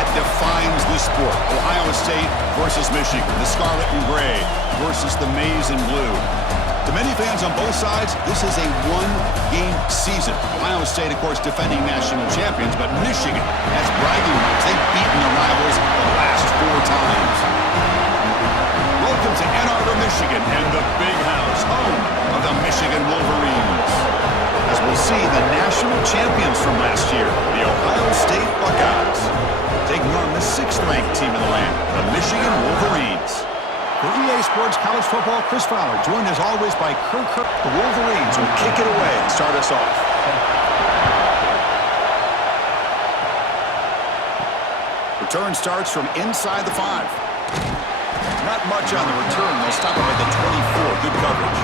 that defines the sport. Ohio State versus Michigan. The scarlet and gray versus the maize and blue. To many fans on both sides, this is a one-game season. Ohio State, of course, defending national champions, but Michigan has bragging rights. They've beaten their rivals the last 4 times. Welcome to Ann Arbor, Michigan, and the Big House, home of the Michigan Wolverines. As we'll see, the national champions from last year, the Ohio State Buckeyes, taking on the 6th-ranked team in the land, the Michigan Wolverines. For EA Sports College Football, Chris Fowler, joined as always by Kirk. The Wolverines will kick it away and start us off. Return starts from inside the 5. Not much on the return. They'll stop him at the 24. Good coverage.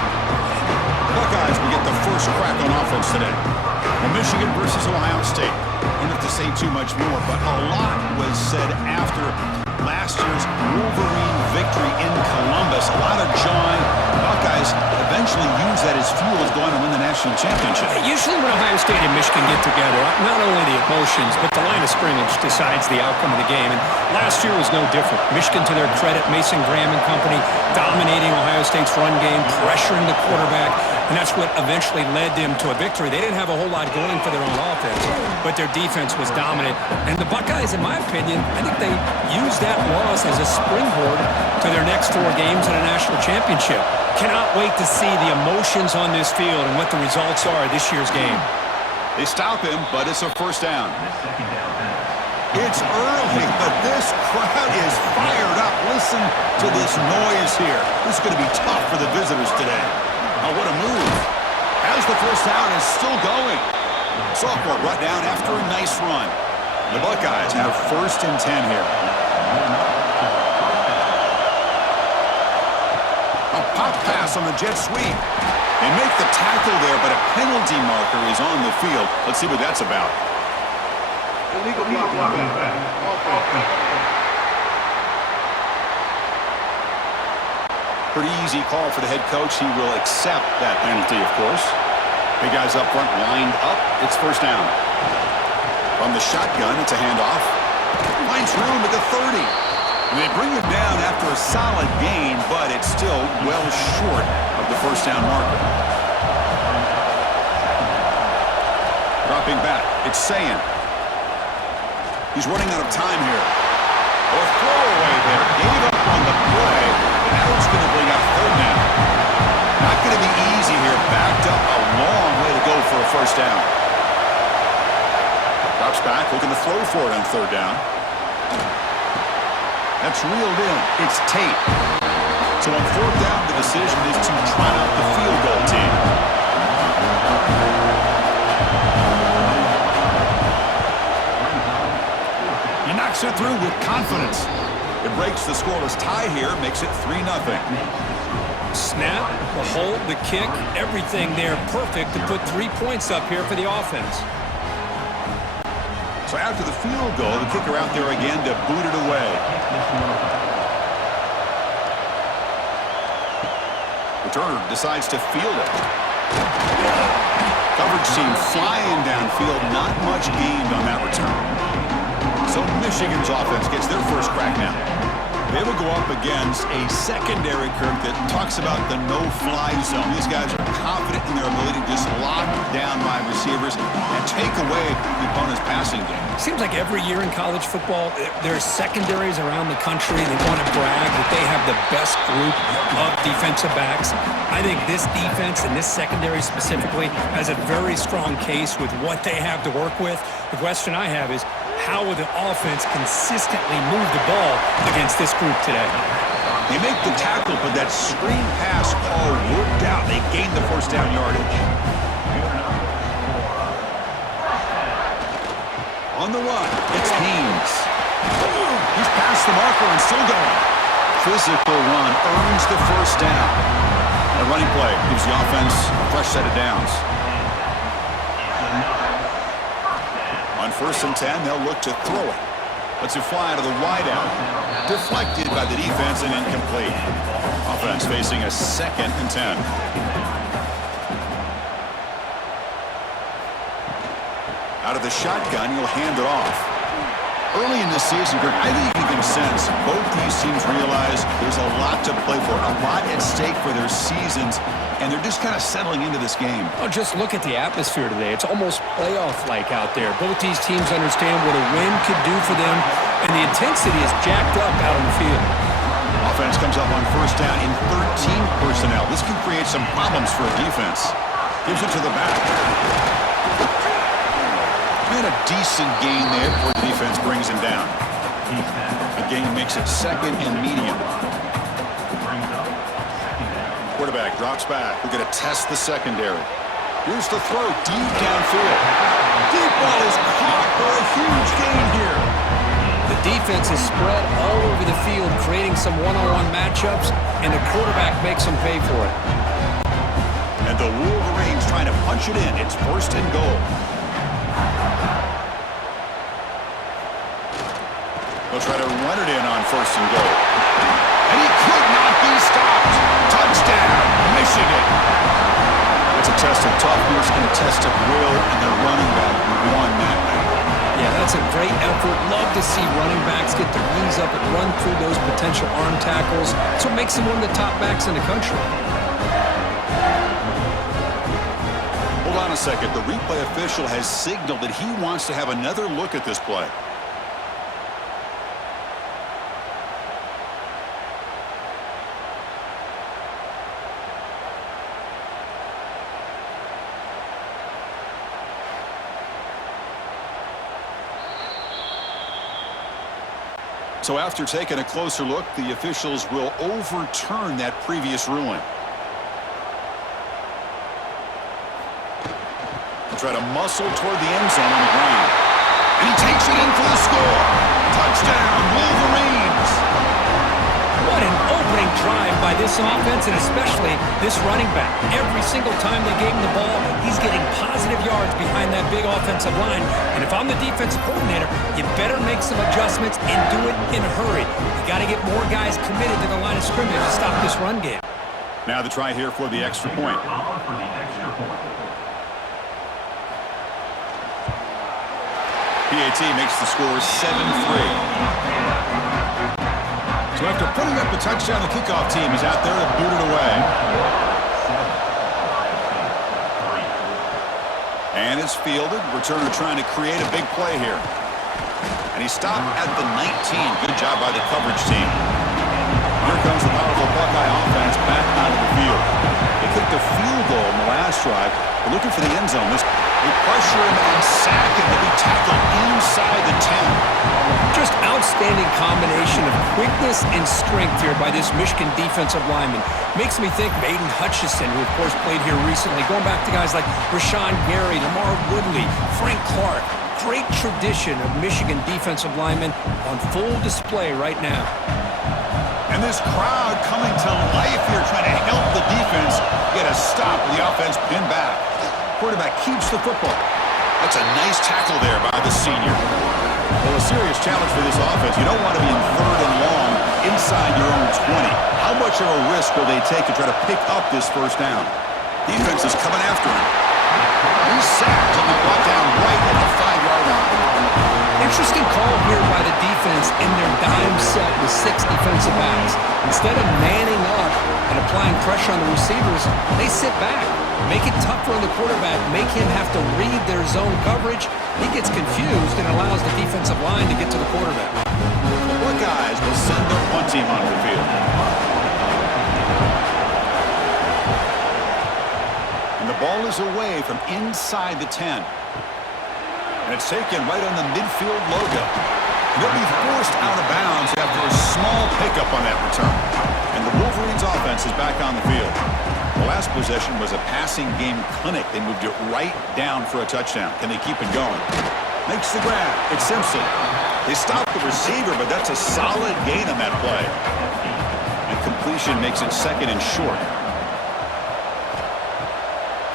Buckeyes will get the first crack on offense today. Well, Michigan versus Ohio State. Don't have to say too much more, but a lot was said after last year's Wolverine victory in Columbus. A lot of joy. Buckeyes eventually use that as fuel as going to win the national championship. Usually when Ohio State and Michigan get together, not only the emotions, but the line of scrimmage decides the outcome of the game. And last year was no different. Michigan, to their credit, Mason Graham and company, dominating Ohio State's run game, pressuring the quarterback, and that's what eventually led them to a victory. They didn't have a whole lot going for their own offense, but their defense was dominant. And the Buckeyes, in my opinion, I think they used that loss as a springboard to their next 4 games in a national championship. Cannot wait to see the emotions on this field and what the results are of this year's game. They stop him, but it's a first down. It's early, but this crowd is fired up. Listen to this noise here. This is going to be tough for the visitors today. Oh, what a move. Has the first down and still going. Sophomore brought down after a nice run. The Buckeyes have 1st and 10 here. A pop pass on the jet sweep. They make the tackle there, but a penalty marker is on the field. Let's see what that's about. Illegal block. Pretty easy call for the head coach. He will accept that penalty, of course. Big guys up front lined up. It's first down. From the shotgun, it's a handoff. Finds room at the 30. And they bring him down after a solid gain, but it's still well short of the first down marker. Dropping back, it's Sayin. He's running out of time here. A throwaway there. Gave up on the play. And now it's going to bring up 3rd down. Not going to be easy here. Backed up a long way to go for a first down. Drops back, looking to throw for it on 3rd down. That's reeled in. It's Tate. So on 4th down, the decision is to try out the field goal team. He knocks it through with confidence. It breaks the scoreless tie here, makes it 3-0. Snap, the hold, the kick, everything there perfect to put 3 points up here for the offense. So after the field goal, the kicker out there again to boot it away. Returner decides to field it. Coverage team flying downfield, not much gained on that return. So Michigan's offense gets their first crack now. They will go up against a secondary, Kirk, that talks about the no-fly zone. These guys are confident in their ability to just lock down wide receivers and take away the opponent's passing game. Seems like every year in college football, there's secondaries around the country. They want to brag that they have the best group of defensive backs. I think this defense and this secondary specifically has a very strong case with what they have to work with. The question I have is, how will the offense consistently move the ball against this group today? They make the tackle, but that screen pass call worked out. They gained the first down yardage. On the run, it's Haynes. He's past the marker and still going. Physical run earns the first down. A running play gives the offense a fresh set of downs. On 1st and 10, they'll look to throw it. Lets it fly out of the wideout. Deflected by the defense and incomplete. Offense facing a 2nd and 10. Out of the shotgun, he'll hand it off. Early in the season, Greg, I think you can sense both these teams realize there's a lot to play for, a lot at stake for their seasons, and they're just kind of settling into this game. Oh, just look at the atmosphere today. It's almost playoff-like out there. Both these teams understand what a win could do for them, and the intensity is jacked up out on the field. Offense comes up on first down in 13 personnel. This can create some problems for a defense. Gives it to the back. And a decent gain there before the defense brings him down. The gain makes it second and medium. Quarterback drops back. We're going to test the secondary. Here's the throw deep downfield. Deep ball is caught for a huge gain here. The defense is spread all over the field, creating some one-on-one matchups, and the quarterback makes them pay for it. And the Wolverines trying to punch it in. It's first and goal. They'll try to run it in on first and goal. And he could not be stopped. Touchdown, Michigan. It's a test of toughness and a test of will, and the running back won that battle. Yeah, that's a great effort. Love to see running backs get their knees up and run through those potential arm tackles. That's what makes him one of the top backs in the country. Hold on a second. The replay official has signaled that he wants to have another look at this play. So after taking a closer look, the officials will overturn that previous ruling. They'll try to muscle toward the end zone on the ground. And he takes it in for the score. Touchdown, Wolverines. What an opening drive by this offense, and especially this running back. Every single time they gave him the ball, he's getting positive yards behind that big offensive line. And if I'm the defensive coordinator, you better make some adjustments and do it in a hurry. You got to get more guys committed to the line of scrimmage to stop this run game. Now the try here for the extra point. PAT makes the score 7-3. So after putting up the touchdown, the kickoff team is out there to boot it away. And it's fielded. Returner trying to create a big play here. And he stopped at the 19. Good job by the coverage team. Here comes the powerful Buckeye offense back out of the field. They kicked a field goal in the last drive. They're looking for the end zone. They pressure him and sack him to be tackled inside the 10. Just outstanding combination of quickness and strength here by this Michigan defensive lineman. Makes me think of Aiden Hutchinson, who of course played here recently. Going back to guys like Rashawn Gary, Lamar Woodley, Frank Clark. Great tradition of Michigan defensive linemen on full display right now. And this crowd coming to life here, trying to help the defense get a stop with the offense pinned back. Quarterback keeps the football. That's a nice tackle there by the senior. Well, a serious challenge for this offense. You don't want to be in third and long inside your own 20. How much of a risk will they take to try to pick up this first down? Defense is coming after him. He's sacked and he brought down right at the 5-yard line. Interesting call here by the defense in their dime set with 6 defensive backs. Instead of manning up and applying pressure on the receivers, they sit back, make it tougher on the quarterback, make him have to read their zone coverage. He gets confused and allows the defensive line to get to the quarterback. The Buckeyes will send their punt team onto the field. And the ball is away from inside the 10. And it's taken right on the midfield logo. They'll be forced out of bounds after a small pickup on that return. And the Wolverines offense is back on the field. The last possession was a passing game clinic. They moved it right down for a touchdown. Can they keep it going? Makes the grab. It's Simpson. They stopped the receiver, but that's a solid gain on that play. And completion makes it second and short.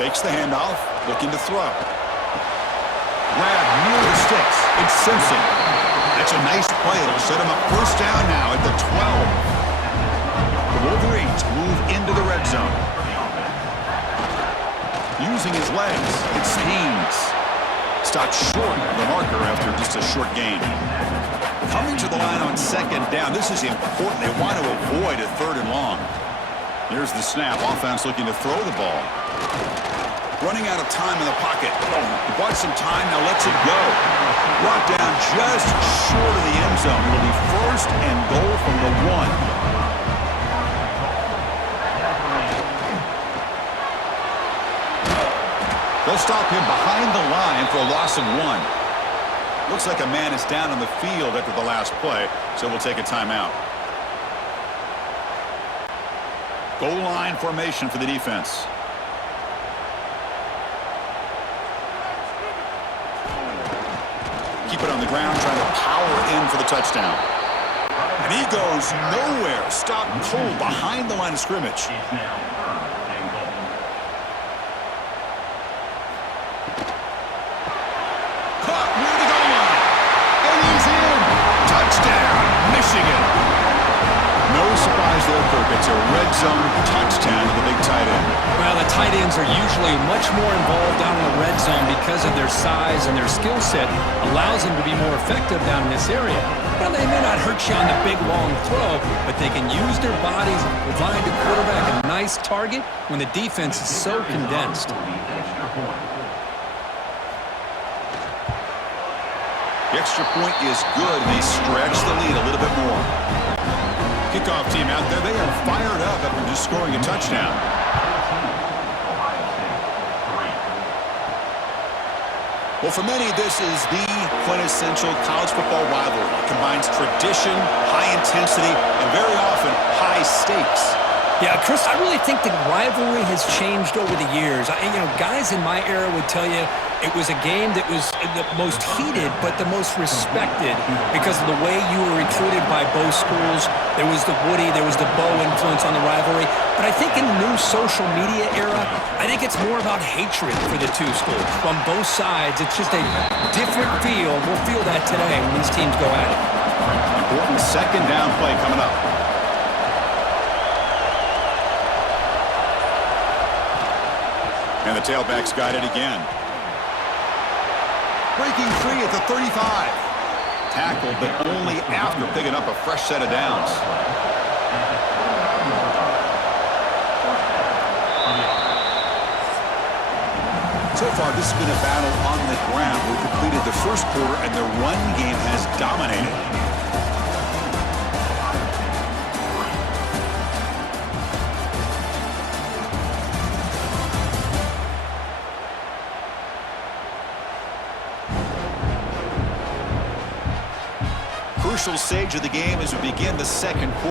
Fakes the handoff, looking to throw. Grab near the sticks. It's Simpson. That's a nice play. It'll set him up first down now at the 12. The Wolverines move into the red zone. Using his legs, it's Haynes. stopped short of the marker after just a short gain. Coming to the line on second down. This is important. They want to avoid a third and long. Here's the snap. Offense looking to throw the ball. Running out of time in the pocket. He bought some time, now lets it go. Brought down just short of the end zone. It'll be first and goal from the 1. They'll stop him behind the line for a loss of 1. Looks like a man is down on the field after the last play, so we'll take a timeout. Goal line formation for the defense. Keep it on the ground, trying to power in for the touchdown. And he goes nowhere. Stopped cold behind the line of scrimmage. Caught near the goal line. And he's in. Touchdown, Michigan. No surprise there, Kirk. It's a red zone touchdown to the big tight end. Well, the tight ends are usually much more involved down in the red zone because of their size and their skill set allows them to be more effective down in this area. Well, they may not hurt you on the big, long throw, but they can use their bodies and provide the quarterback a nice target when the defense is so condensed. The extra point is good, and they stretch the lead a little bit more. Kickoff team out there, they are fired up after just scoring a touchdown. Well, for many, this is the quintessential college football rivalry. It combines tradition, high intensity, and very often high stakes. Yeah, Chris, I really think the rivalry has changed over the years. Guys in my era would tell you it was a game that was the most heated but the most respected because of the way you were recruited by both schools. There was the Woody, there was the Bo influence on the rivalry. But I think in the new social media era, I think it's more about hatred for the two schools. From both sides, it's just a different feel. We'll feel that today when these teams go at it. Important second down play coming up. And the tailback's got it again. Breaking free at the 35. Tackled, but only after picking up a fresh set of downs. So far, this has been a battle on the ground. We've completed the first quarter, and the run game has dominated. Crucial stage of the game as we begin the second quarter.